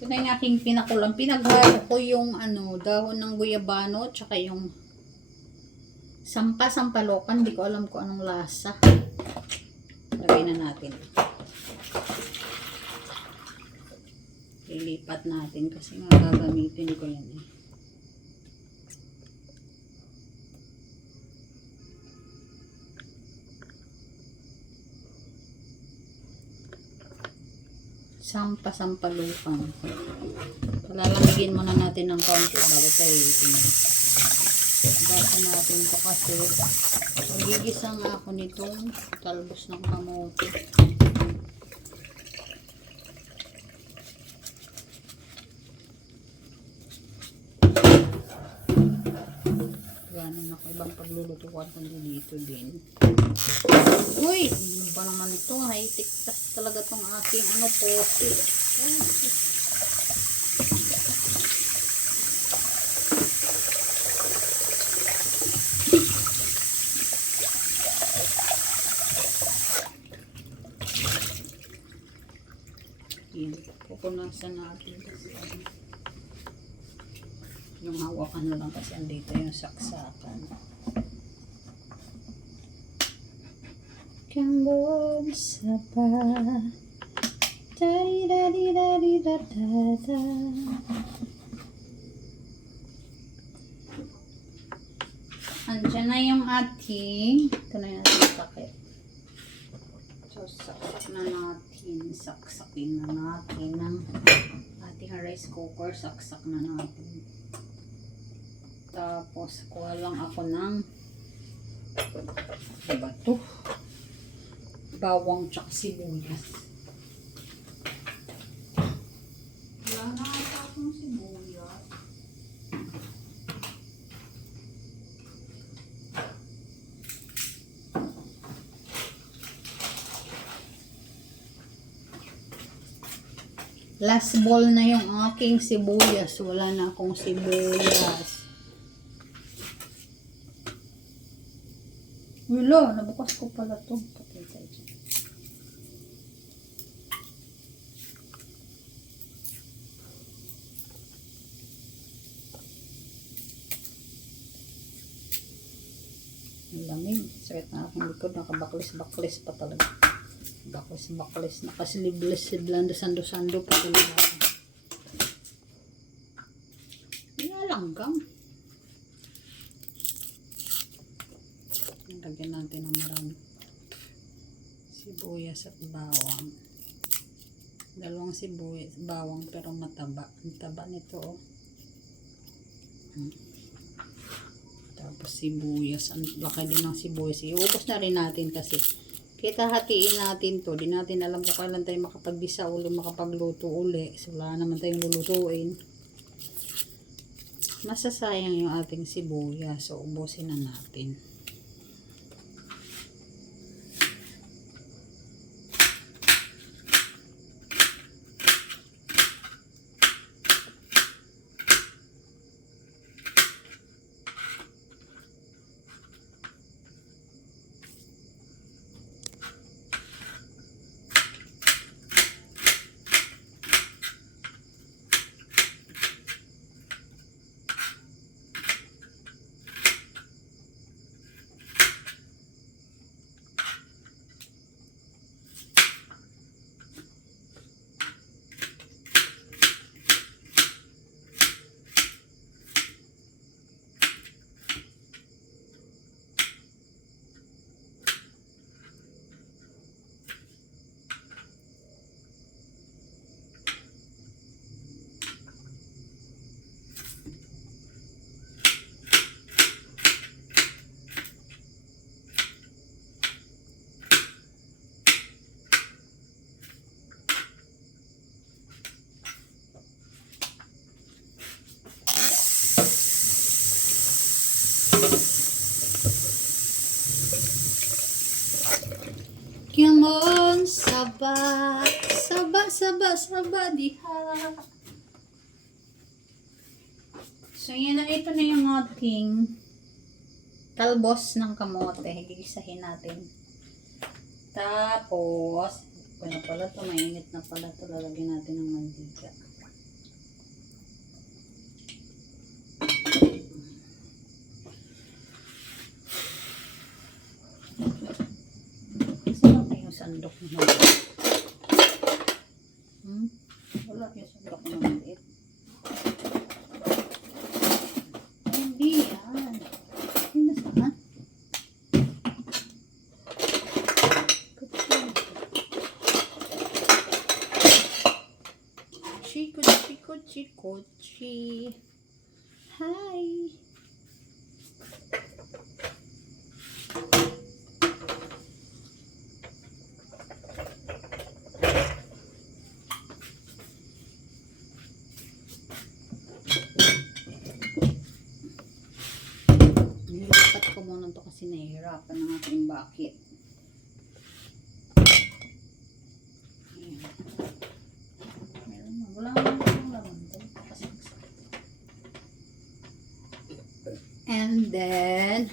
Ito na yung aking pinakulang. Pinaghalo ko yung dahon ng guyabano tsaka yung sampalokan. Hindi ko alam kung anong lasa. Lagay na natin. Ilipat natin kasi nga gagamitin ko yan eh. Sampalukan. Lalamigin muna natin ng konti bago tayo iinom. Basta natin ito kasi magigisa nga ako nitong talbos ng kamote. Ganon ako ibang paglulutuan kundi dito din. Uy! Ano ba naman ito? High-tech talaga tong aking poste. Yan. Pupunasan natin kasi yung hawakan na lang kasi andito yung saksakan. Kambon sapa da-di-da-di-da-di-da-da-da. Andyan na yung ating ito na yung ating takip. So saksakin na natin ng ating rice cooker. Saksak na natin. Tapos kuha lang ako ng diba to? Bawang tsaka sibuyas. Wala na ata akong sibuyas. Last bowl na yung aking sibuyas. Wala na akong sibuyas. Wala, nabukas ko pala ito. Patay tayo dyan. Ang lamig. Sakit na aking likod. Nakabaklis-baklis pa talaga. Baklis-baklis. Nakasiliblis-siblan. Dosando-sando pa talaga. Langgam. Lagyan natin ng marami sibuyas at bawang. Dalawang sibuyas, bawang pero mataba. Ang taba nito Tapos sibuyas. Ang laki din ng sibuyas. Iubos na rin natin kasi kita hatiin natin to. Di natin alam kung kailan tayo makapagdisa uli, makapagluto uli. So wala naman tayong lulutuin. Masasayang yung ating sibuyas. So ubusin na natin. Come on, saba, saba, saba, saba, diha. So, yan na, ito na yung ating talbos ng kamote. Gigisahin natin. Tapos, wala pala ito, mainit na pala ito. Lalagyan natin ng mantika. sandok na maliit. Wala yung sandok na maliit. Hindi yan. Hindi saan? Kochi. Hi. Nilipat ko muna to kasi nahihirapan ng aking bucket. Wala nang laman to. And then